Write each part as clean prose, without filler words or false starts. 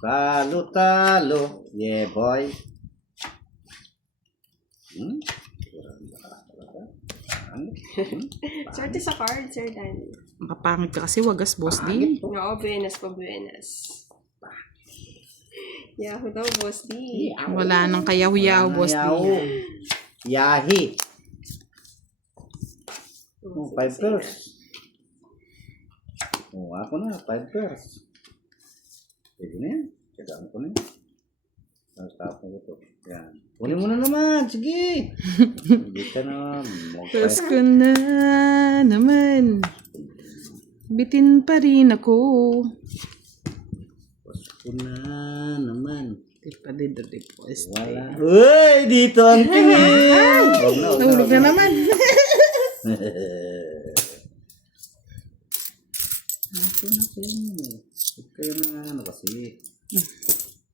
Talo. Yeah, boy. Swerte sa card, Sir Danny. Makapangit ka kasi wagas, Boss D. Oo, buenas pa, buenas. Yahoo daw, Boss D. Wala nang kayaw-yaw, Boss D. Yahi. Oh, 5 pairs. Oh, ako na, 5 pairs. Pwede na yan. Kailangan ko na yan. Tapos ko to. Yan. Kunin mo na naman. Sige. Hindi ka na. Tapos ko na naman. Bitin pa rin ako. Tapos ko na naman. Di pa din dati, Boss D. Wala. Uy! Dito ang tingin! Huwag na. Nahulog na naman. Kayo na ano kasi.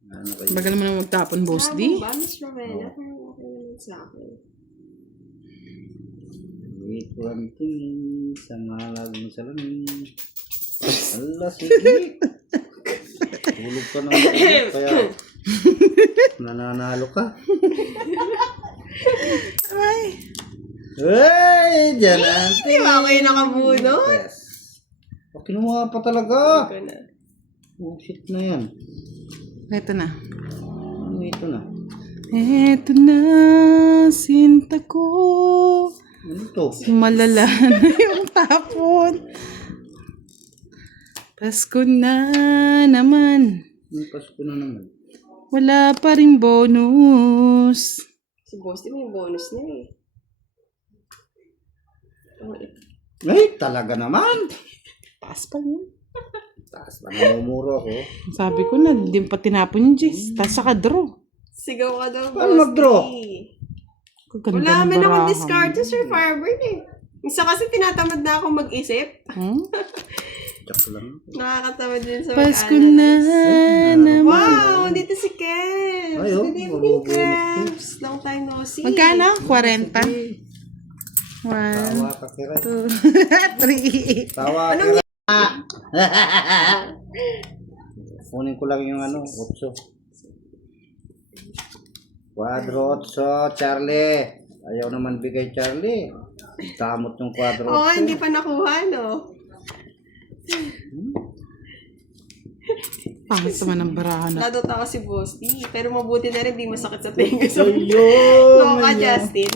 Ano kayo? Bagal mo na magtapon, Boss D. Ba, Miss Rowena? Parang okay naman sa akin. Dito ang tingin sa malagong salamin. Allah, sige. Tulog ka naman. Kaya nananalo ka. Ay. Hey! Diyan ang Di ba kayo nakabuno? yes. O, kinuha pa talaga. Ito na. Oh, shit na yan. Ito na. Ano ito na? Ito na, sinta ko. Ano ito? Malala na yung tapon. Pasko na naman. Ang Pasko na naman. Wala pa rin bonus. Si Boss D may bonus na eh. Ay, talaga naman. Taas pa yun. Taas lang namumuro ako. Sabi ko na, hindi pa tinapon yung Jess. Taas saka draw. Sigaw ka daw, Paano Boss mag-draw? D. Kaganda Wala ng naman akong barahan. discard to, Sir Firebird eh. Isa kasi tinatamad na ako mag-isip. Hmm? Joke lang. Nakakatamad din sa Pasko na naman. Wow! Dito si Kevs! Ay, oh, Good evening, mabubunot Kevs! Long time no see. Magkano? 40? 1, Tawa ka kira. 2, 3. Tawa ka kira. Kunin ko lang yung ano, 8. Quadro 8, Charlie. Ayaw naman bigay, Charlie. Damot yung quadro 8. Oo, hindi pa nakuha, no? Pangit naman ang barahan na. Lado tawa si Boss D. Pero mabuti na rin, di masakit sa tenga. So, Ayun! Loka, Justin.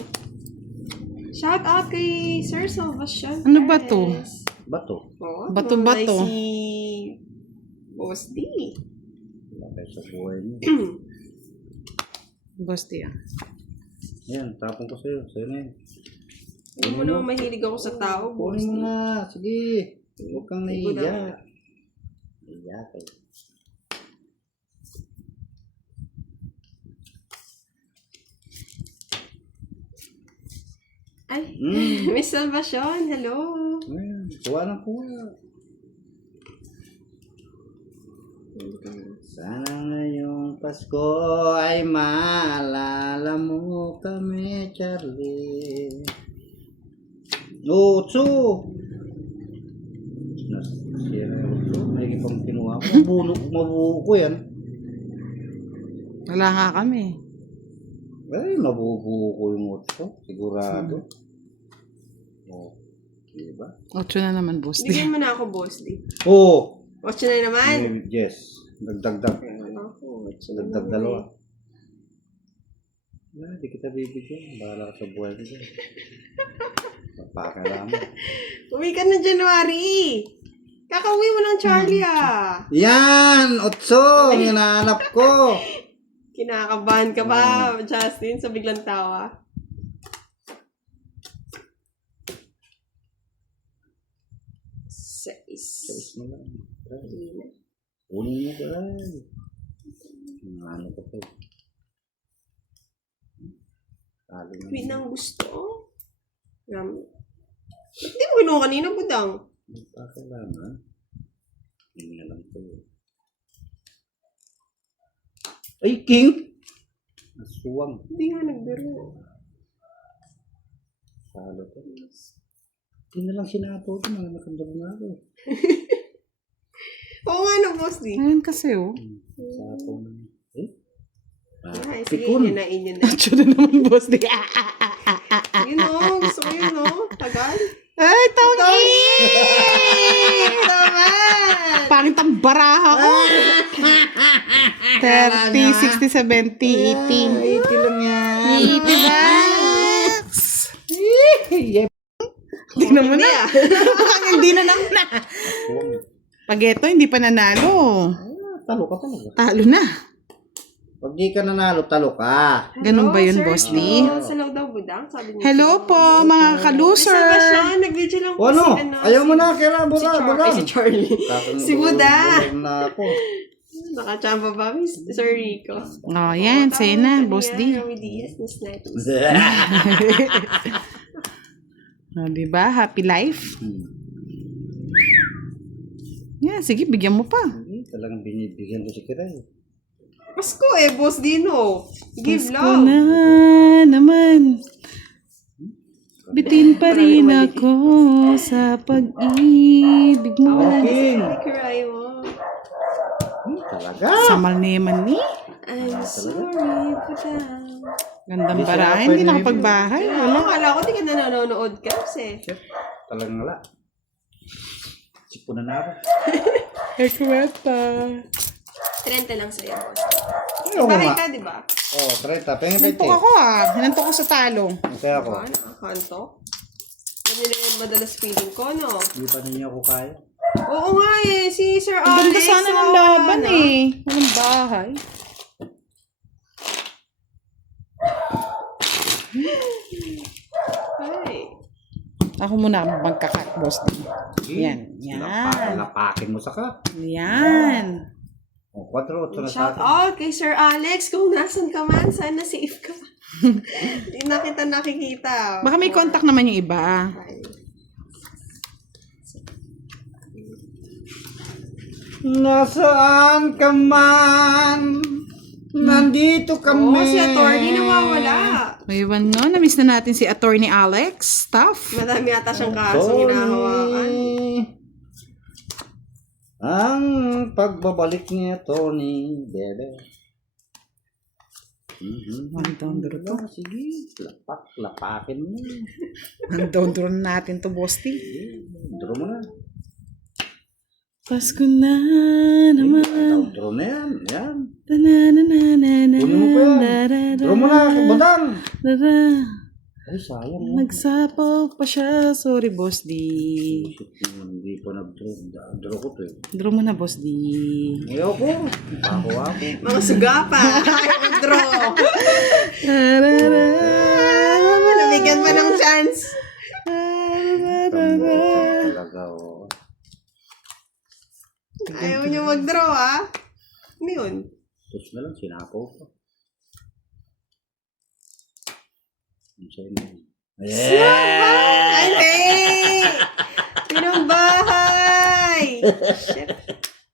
Shout out kay Sir Salvacion. Ano ba to? Bato. Oh, Bato-bato. Si Boss D. Wala kayo sa buhay niyo. Boss D ah. Ayan, tapon ko sa'yo. Sa'yo na yan. Hindi mo naman mahilig ako sa tao, Boss Kunin mo D. na. Sige. Huwag kang naiiya. Naiiya kayo. Ay, Miss Salvacion, hello. Ayan, kuha ng kuha. Sana ngayong Pasko ay maalala mo kami, Charlie. Otso! Nasira yung otso. May ipang kinuha ko. Mabubuo ko yan. Wala nga kami. Ay, mabubuo ko yung otso. Sigurado. Oh, diba? 8 na naman, Boss D. Bigyan mo na ako, Boss D. Oh! 8 na naman. Yes. Dagdag. Ako, 8 na Dagdag naman 2. Di kita bibigyan. Bahala ka sa buhay ko dyan. Napakalaman. Uwi ka na January. Kakauwi mo ng Charlie ah. Yan! Otso! Ang hinahanap ko! Kinakabahan ka ba, Justin, sa biglang tawa? Sais mo lang. Hindi na. Kunin mo ka. Ano ko to? Talo na. Wait nang gusto. Ba't di mo ginawa kanina, Budang? Napakalaman. Hindi na lang to. Ay, King! Nasuwang. Hindi nga nagbiro. Talo to. Hindi na lang sinato ito. Mga nakandalo na ako. Oo nga, Boss D. Ayan kasi, oh. Sapong. Eh? Ay, sige, Pikon. yun na, yun na. Acho na naman, boss. Di. Yun o, gusto ko yun o. Tagal. Ay, tawag Naman! Pangit ang baraha ko. 30, 60, 70, 80. 80 lang yan. 80 bucks. Hindi naman na. Mukhang hindi na naman na. Pag ito, hindi pa nanalo. Talo ka talaga. Talo na. Pag di ka nanalo, talo ka. Ganun ba yun, Sir Boss Joe? D? Sa daw budang, sabi niya. Hello po, mga Isa ba ka-loser. siya? Nag-video lang po O ano? si Ayaw mo na, kaya Si budang. Si Charlie. Si Budang. Na ako. Nakachamba ba? Sir Rico. Oh, yan. Sa'yo na, Boss D. Romy Diaz na snipers. Oh, diba? Happy life. Yan, sige, bigyan mo pa. Hindi, talagang binibigyan ko si Kiray. Pasko eh, Boss Dino. Give Pasko love. na naman. Bitin pa rin ako sa pag-ibig mo. Wala na Okay. si cry mo. Talaga. Samal naman ni. I'm sorry, budang. Gandang Hindi siya barahan, pwede hindi na nakapagbahay. Wala. Akala ko di ka na nanonood ka kasi. Shit, talagang wala. Sipunan na ako. Ekweta. 30 lang sa'yo, Boss. Ayaw ko Bahay nga. ka, di ba? Oh, 30. Pengen Hinantok 20. ako ah. Hinantok ko sa talo. Kaya ako. Diba? Nakakanto. Hindi na yan madalas feeling ko, no? Hindi pa ninyo ako kaya. Oo nga eh, si Sir Ang Alex. ganda sana ng nawawala laban na. eh. Walang bahay. Ay. Ako muna ang magkakat, boss. Yan. Yan. Lapakin mo sa ka. Yan. O, 4, 8 na sa Shout akin. out kay Sir Alex. Kung nasan ka man, sana safe ka. Hindi na kita nakikita. Baka may contact naman yung iba. Nasaan ka man? Nandito kami. Oo, si attorney nawawala. May iwan no, na-miss na natin si Attorney Alex. Stuff. Madami yata siyang kasong hinahawakan. Ang pagbabalik niya, Tony, bebe. One down draw to. Sige, lapakin mo. One down draw natin to, boss. Draw mo na. Pasko na naman. Draw na yan. Yan. Ta-na-na-na-na-na. Kunin mo pa yan. Draw mo na, badang. Dada. Ay, sayang mo. Nagsapaw pa siya. Sorry, boss D. Hindi pa nag-draw. Draw ko to eh. Draw mo na, boss D. Ayaw ko. Ako. Mga suga pa. Ayaw mag-draw. Tarara. Nabigyan pa ng chance. Talaga, oh. Ayaw niyo mag-draw, ah. Ano yun? Tapos na lang, sinapaw ko. Yeah! Ay, hey! Pinong bahay! Shit.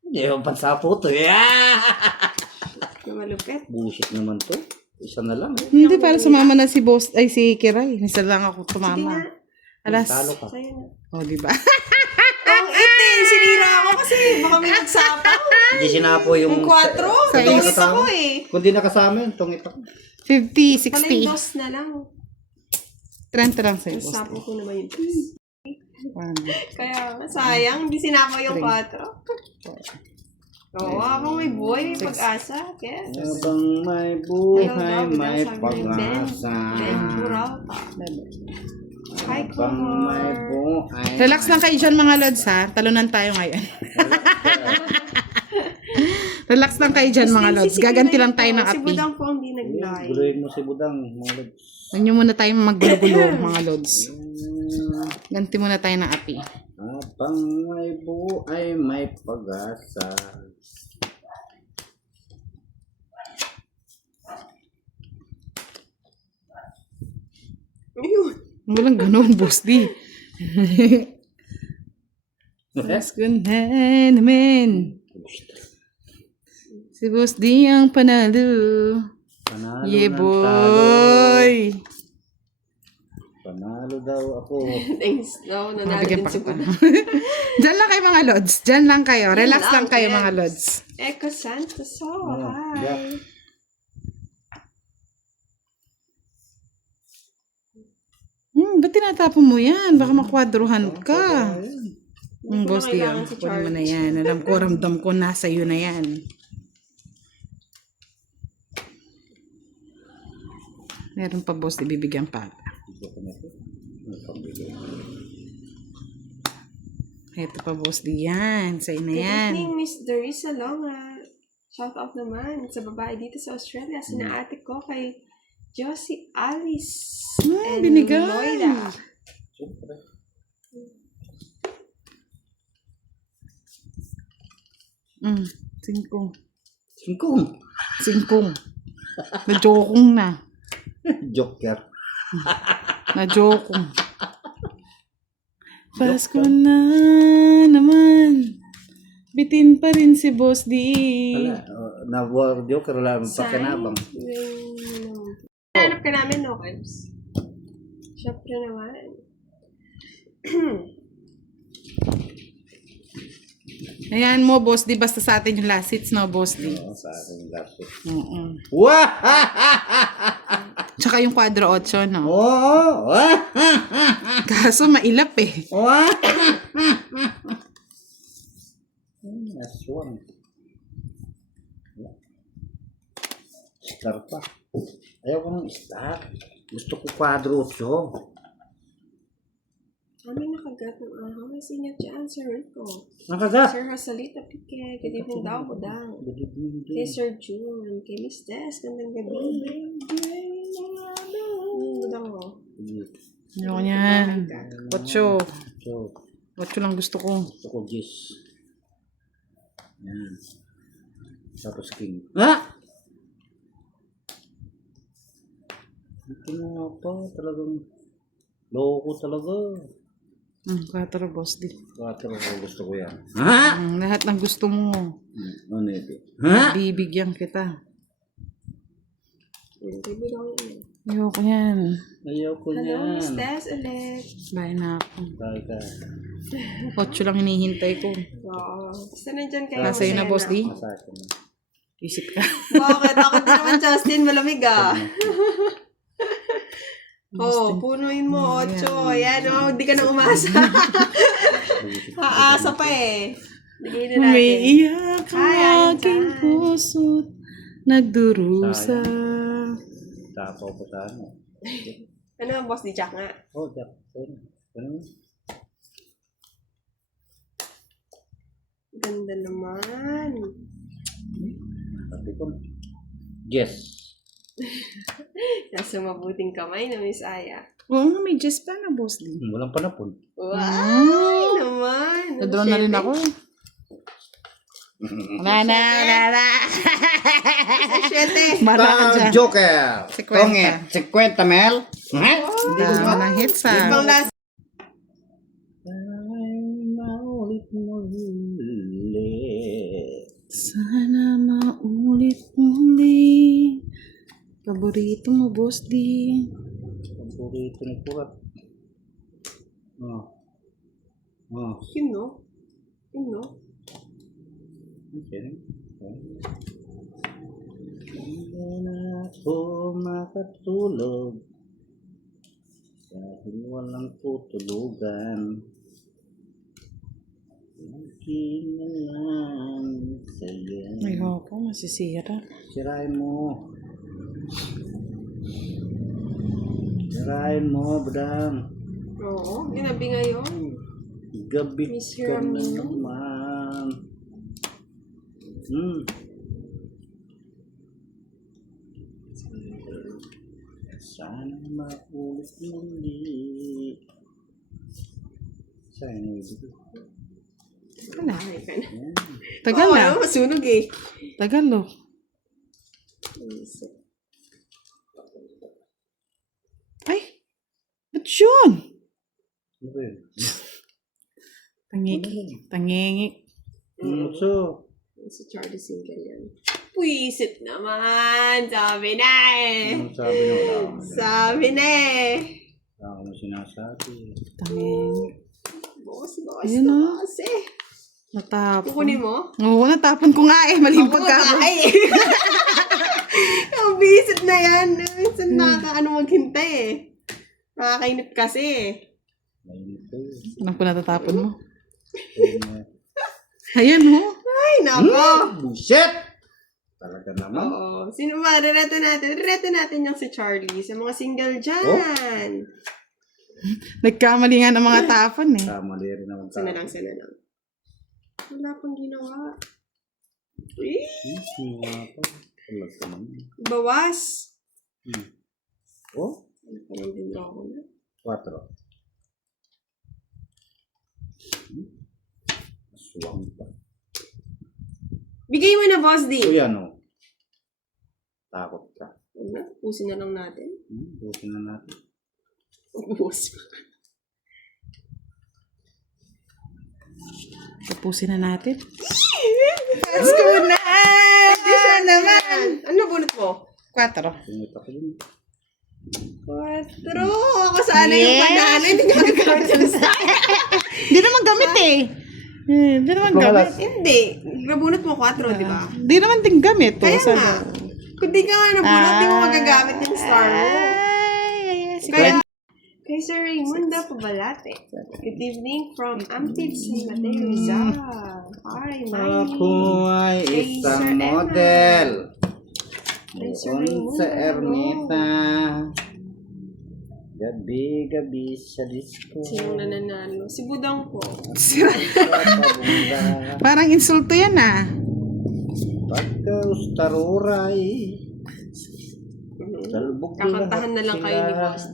Hindi yung pansapo to. Yeah! Na malupit. Bullshit naman to. Isa na lang eh. Hindi, para sumama na si boss, ay si Kiray. Isa lang ako Sige tumama. nga. Alas. Talo ka. Sa'yo na. Oh, di ba? Ang 18, sinira ako kasi baka may nagsapaw. Hindi sinapo yung... Yung 4, tungit ako eh. Kung di nakasama yun, tungit ako. 50, Pala yung 60. dos na lang. 30 lang sa'yo, boss. Nasapaw ko naman yung dos. Ano? Kaya sayang, hindi sinapaw yung 4. Oo, habang may buhay, may pag-asa. Yes. Habang may buhay, may pag-asa. Ben Puralta. Hi, Habang may Kumar. buhay. Relax lang kayo dyan, mga lods, ha? Talunan tayo ngayon. Relax lang kayo dyan, mga lods. Gaganti lang tayo ng Si api. Budang po ang di nag-live. Guluhin mo si Budang. Mga lods. Huwag nyo muna tayo maggulo-gulo, mga lods. Ganti muna tayo ng api. Habang may buhay, may pag-asa. Ayun. Walang ganun, boss D. Pasko na naman. Si boss D ang panalo. Panalo Yeah, ng talo. boy. Panalo Nanalo daw ako. Thanks. No, nanalo Mabigyan din pa si kita. Buda. Diyan lang kayo mga lods. Diyan lang kayo. Relax Yun lang kayo yes. mga lods. Echo Santos. Oh, Hi. yeah. Ba't tinatapon mo yan? Baka makwadruhan ka. Hindi ko Boss na Dio, kailangan si kunin mo na Charles. yan. Alam ko, ramdam ko, nasa iyo na yan. Meron pa, boss, ibibigyan pa. Ito pa, boss, diyan. Sa'yo na Good yan. evening, Miss Dorisa Longa. Shout out naman sa babae dito sa Australia. Sina ate ko kay Josie Alice and binigay. Loida. Singkong. Singkong. Singkong. Najokong na. Joker. Najokong. Pasko na naman. Bitin pa rin si Boss D. Wala. Na-war joker. Wala ang pakinabang. Hanap ka namin, no, Kebs? Siyempre naman. Ayan mo, Boss D. Basta sa atin yung last hits, no, Boss D. Oo, sa akin last week. Wah! Tsaka yung quadro 8, no? Oo! Kaso mailap eh. Aswang. Star pa. Ayaw ko ng star. Gusto ko quadro 8. May nakagat ng ahaw. May sinyat dyan, Sir Rico. Nakagat. Sir Rosalita Pique. Good evening daw po daw. Good evening Kay din. Sir June. Kay Miss Des. Gandang gabi. Budang mo. Ayoko yan. 8. So, 8 lang gusto ko. gusto ko Jis. Yan. Tapos king. Ito na nga pa. Talagang loko talaga. 4, Boss D. Quadro ko gusto ko yan. Lahat ng gusto mo. Ano ito? Bibigyan kita. Kay Budang yun. Ayoko yan. Ayaw ko Hello, Miss yan. Des ulit. Bye na ako. Bye ka. 8 lang hinihintay ko. Oo. Basta nandyan kayo. Nasa iyo na, masaya Boss D. Sa akin na. Isip ka. Bakit? Ako din naman, Justin. Malamig ah. Oh, punuin mo, 8. Ayan, oh, hindi ka na umasa. Aasa pa eh. Bigay na natin. Umiiyak Hi, ang aking Alan. puso't nagdurusa. Tapaw ko sa ano. Ano ang boss ni Jack nga? Oh, Jack. Ano? Ganda naman. Sabi ko. Yes. Nasa mabuting kamay na Miss Aya. Oo nga, may Jess pa na, Boss D. Walang panapon. Wow! Naman! Nadraw na rin ako. Wala na, wala na. Siyete! Mara ka dyan. Joker. 50. 50 mel. Dami ng hits Ibang ah. last. Sana maulit muli. Paborito mo, Boss D. Paborito ni Kurat. Yun no? Yun no? Okay. Hindi na ako makatulog dahil walang tutulugan. Lagi na lang sa'yo. Ayoko, masisira. Sirain mo. Sirain mo, Badang. Oo, ginabi ngayon. Gabi Miss ka na Ramiro. naman. Sana maulit muli. Saan yung ibig? Ay, ka na. Yan. Tagal Oo, na. ano, masunog eh. Tagal oh. Ay! Ba't yun? Ano ba yun? Tangigi. Tangigi. Muso. Si Charlie Singer yan. Puisit naman! Sabi na eh! Anong sabi na wala? Sabi na eh! Ako mo sinasabi. Tangin. Boss, Ayun na. boss eh. Natapon. Kukunin mo? Oo, natapon ko nga eh. Mali yung Ako pagkakon. ay. Ang bisit na yan. Minsan nakakaano maghintay eh. Nakakainip kasi eh. Mainit ko. Anong po natatapon mo? Ayun na. Ayan oh. Ay, nako. Buset! Talaga naman. Oo. Sino ba? Rereto natin. Rereto natin yung si Charlie. Sa mga single dyan. Nagkamali nga ng mga tapon eh. Tama rin naman Sino lang, sino lang. Wala pang ginawa. Eh, Siwa ko. Talaga naman. bawas. Oh, Ano pa lang din ako na? 4. Aswang pa. Bigay mo na, Boss D. So yan o. Takot ka. Ano? Pusin na lang natin. Bukin na natin. Ubus. Tapusin na natin. Pasko na! Naman! Ano bunot mo? 4. Tingit ako dun. 4. Ako sana yung panalo. Hindi niya magagamit yung style. Di naman gamit eh. Di naman gamit. Hindi. Nabunot mo 4, di ba? Di naman din gamit. Kaya nga. Kung di ka nga nabunot, di mo magagamit yung star mo. Kaya, kay Sir Raimundo Pabalate. Good evening from Ampib San Mateo Rizal. Hi, Ako Manny. ay Kay Sir isang Emma. model. Kay Sir Doon Raimundo. sa Ermita. Gabi-gabi sa disco. Sinong nananalo? Si Budang po. Parang insulto yan ah. Pagka ustaruray. Talbog Kakantahan na lang kayo ni sila. Boss.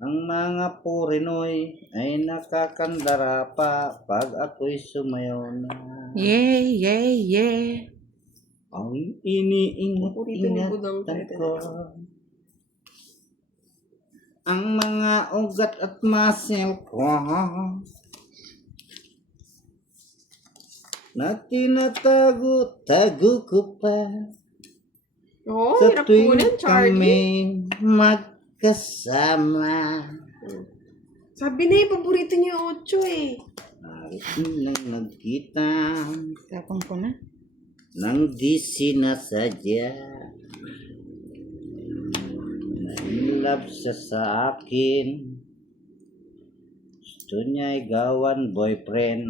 Ang mga Purinoy ay nakakandara pa pag ako'y sumayaw na. Yeah. Ang Paborito ni Budang iniingat-ingatan talaga. ko. Ang mga ugat at muscle ko na tinatago-tago ko pa Oo, sa hirap tuwing kunan, Charlie. kami magkasama. Sabi na yung paborito niya yung 8 eh. Narito nang nagkita Tapon ko na. nang di sinasadya. Na-inlove siya sa akin. Gusto niya igawan boyfriend.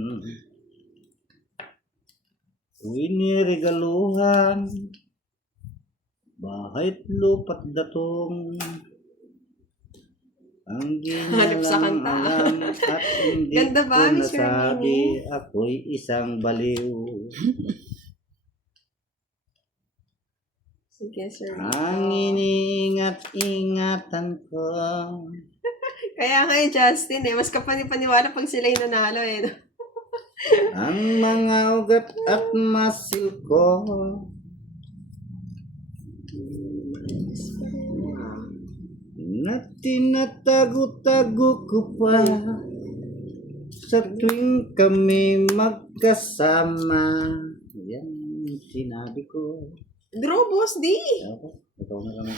Winiregaluhan. Bahay't lupat datong. Ang di niya Hanap sa lang kanta. alam at hindi Ganda ba, ko Miss nasabi Hermine? ako'y isang baliw. Sige, Sir. Ang iniingat-ingatan ko. Kaya nga yung Justin eh, mas kapani-paniwala pag sila yung nanalo eh. No? Ang mga ugat at masil ko. Na tinatago-tago ko pa sa tuwing kami magkasama. Yan, sinabi ko. Draw, Boss D. Ako, ikaw na naman.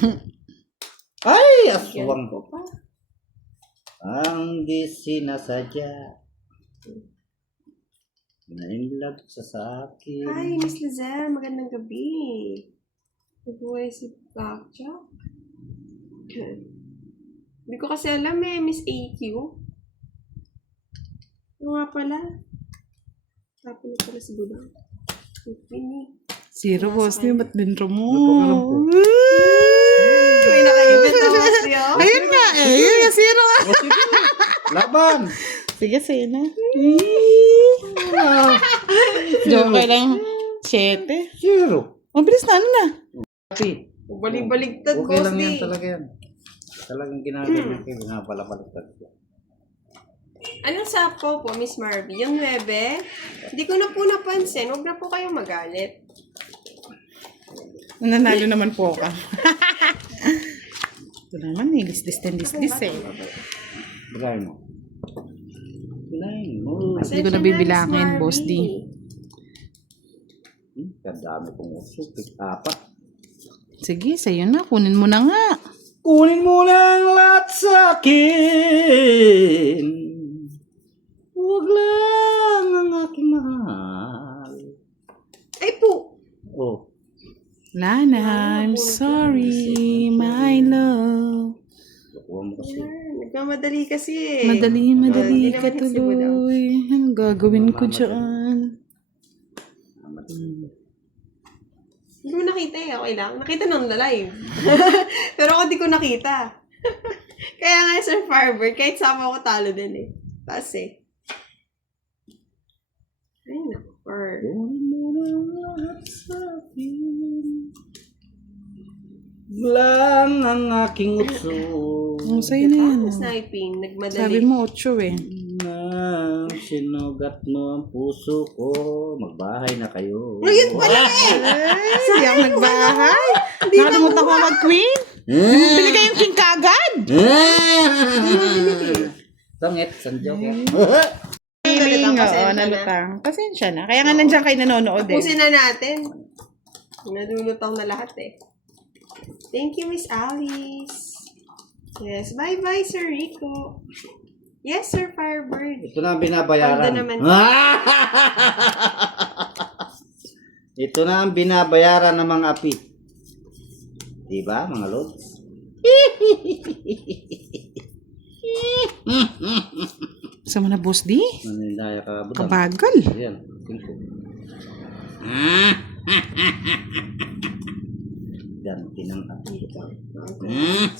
Ay, aswang ko pa. ang di sinasadya. Na-inlove sa akin. Hi, Miss Lizelle. Magandang gabi. Nag-uwi si Bakcha. Hindi ko kasi alam eh, Miss AQ. Ano nga pala? Tapos na pala si Budang. Pini. 0 boss niyo, ba't dentro mo? May nakaibit na Boss D, oh. Ayun nga eh, yun nga 0 ah. O sige, laban! Sige, sige na. Joke lang. 7. Zero. Mabilis na, ano na? Tapi, Balik-baligtad, okay Boss lang D. yan talaga yan. Talagang ginagawa kayo, pinapalapaliktad ko. Anong sapo po, Miss Marvy? Yung 9? Hindi ko na po napansin. Huwag na po kayong magalit. Nanalo naman po ka. Ito naman eh, distis eh. Bilangin mo. Bilangin mo. Hindi ko nabibilangin, Boss D. Kadami kong uso. 4. Sige, sa'yo na. Kunin mo na nga. Kunin mo lang lahat sa akin. Huwag lang ang aking mahal. Ay po! Oh. Lana, I'm sorry, my love. Nakuha mo kasi. Yan, nagmamadali kasi eh. Madali Hindi ka naman hits si Budang. tuloy. Anong gagawin ko dyan? Hindi mo nakita eh, okay lang. Nakita nung live. Pero ako di ko nakita. Kaya nga, Sir Firebird, kahit sama ko talo din eh. Taas eh. Ay, naku. Kunin mo lang lahat sa akin. Lang ang aking utso. Ang sa'yo na yan. Diba? Sniping, nagmadali. Sabi mo, 8 eh. Nang sinugat mo ang puso ko, magbahay na kayo. Ngayon pala eh! Hindi ako nagbahay. Nakalimutan ko mag-queen. Pili kayong king kagad. Tangit, sanjok. Feeling, Pasensya oo, na. nalutang. Pasensya na. Kaya nga nandiyan kayo nanonood eh. Tapusin na natin. Nadulutang na lahat eh. Thank you, Miss Alice. Yes, bye-bye, Sir Rico. Yes, Sir Firebird. Ito na ang binabayaran. Pando naman. Ito na ang binabayaran ng mga api. Diba, mga lods? Sama na, boss di? Manindaya ka, budang. Kabagal. Ayan, tingko. Ganti ng api.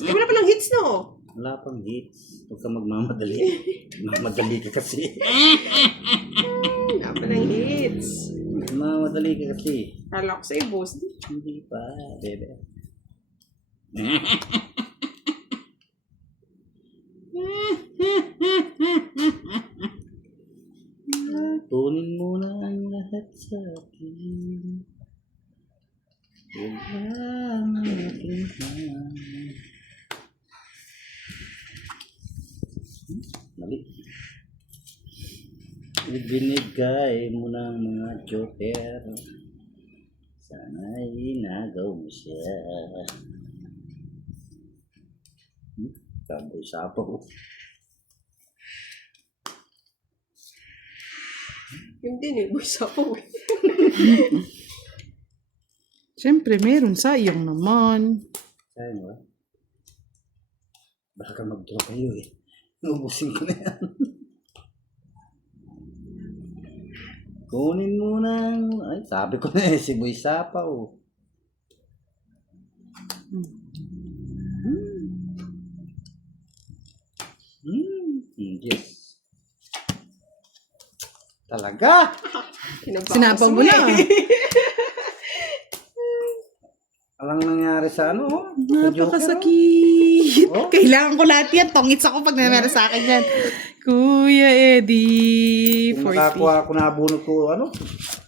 Wala pa lang hits, no? Wala pang hits. Huwag ka magmamadali. Magmamadali ka kasi. Wala pa lang hits. Magmamadali ka kasi. Kala ko sa'yo, boss. Hindi pa, bebe. Tunin mo na ang lahat sa akin. Huwag lang ang aking mahal. Mali. Ibinigay mo ng mga joker. Sana'y nagaw mo siya. Saboy sapo. Yun din eh, boss ako eh. Siyempre, meron sayang naman. Sayang ba? Baka mag-draw kayo eh. Nubusin ko na yan. Kunin mo ng... Ay, sabi ko na eh, si Boy Sapaw. Yes. Talaga? Sinapang mo na. Alang nangyari sa ano? Sa Joker, Napakasakit. oh. Kailangan ko lahat yan. Tongits ako pag meron sa akin yan. Kuya Eddie. Kung 40. nakakuha ako, nabunot ko, ano?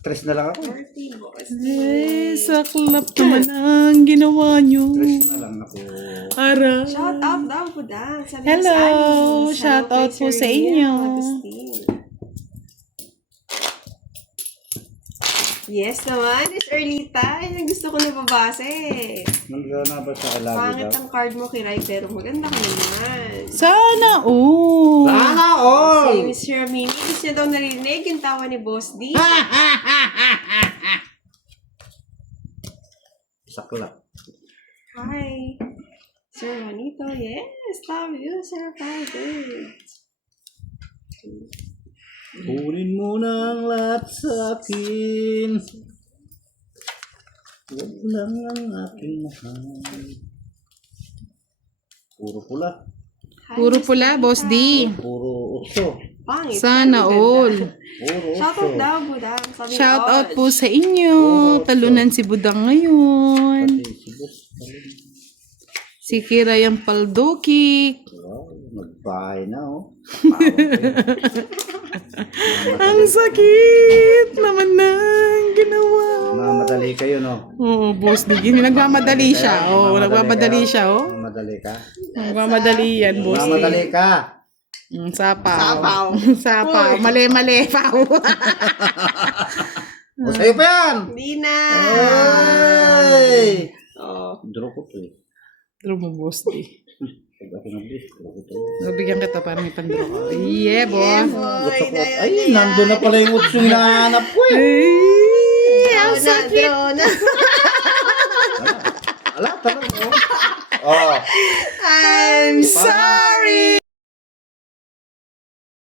3 na lang ako. 40, boss. Eh, saklap naman ang ginawa nyo. 3 na lang ako. Ara. Shout out daw po da. Sa Miss Hello. Alice. Shout Hello out kay po Sir sa Rian inyo. Agustin. Yes naman, it's early time. Gusto ko nababasa eh. Nandiyan na ba sa alaga Pangit daw? ang card mo, Kiray, pero maganda ka naman. Sana all. Sana all! Si Miss Ramini, gusto niya daw narinig yung tawa ni Boss D. Saklap. Hi. Sir Juanito, yes. Love you, Sir Firebird. Kunin mo na ang lahat sa akin. Huwag lang ang aking mahal. Puro pula. Hi, Puro Miss pula, Boss D. Puro utso. Pangit. Sana pero all. ganda. Puro Shout utso. out daw, Budang. Sabi Shout all. out po sa inyo. Talunan si Budang ngayon. Pati si Boss. Si Kiray ang Paldokik. Wow, nagbahay na oh. Ang sakit naman ng ginawa. Mamadali kayo no? Oo, Boss D. Nagmamadali siya. Oo, nagmamadali siya. Oh. Mamadali ka? Nagmamadali yan, Boss D. Mamadali ka? Sapaw. Sapaw. Sapaw. Mali-mali. Paw. O sa'yo pa yan! Hindi na. Ay! Oh. Draw ko to eh. Draw draw mo, boss. Pag ako nag-list, Nabigyan kita para may pan-draw ko. Yeah, boss. ay, nandun na pala yung utso yung hinahanap ko eh. Ay, ang Draw na, sakit. draw na. Ala, talaga. Oh. I'm so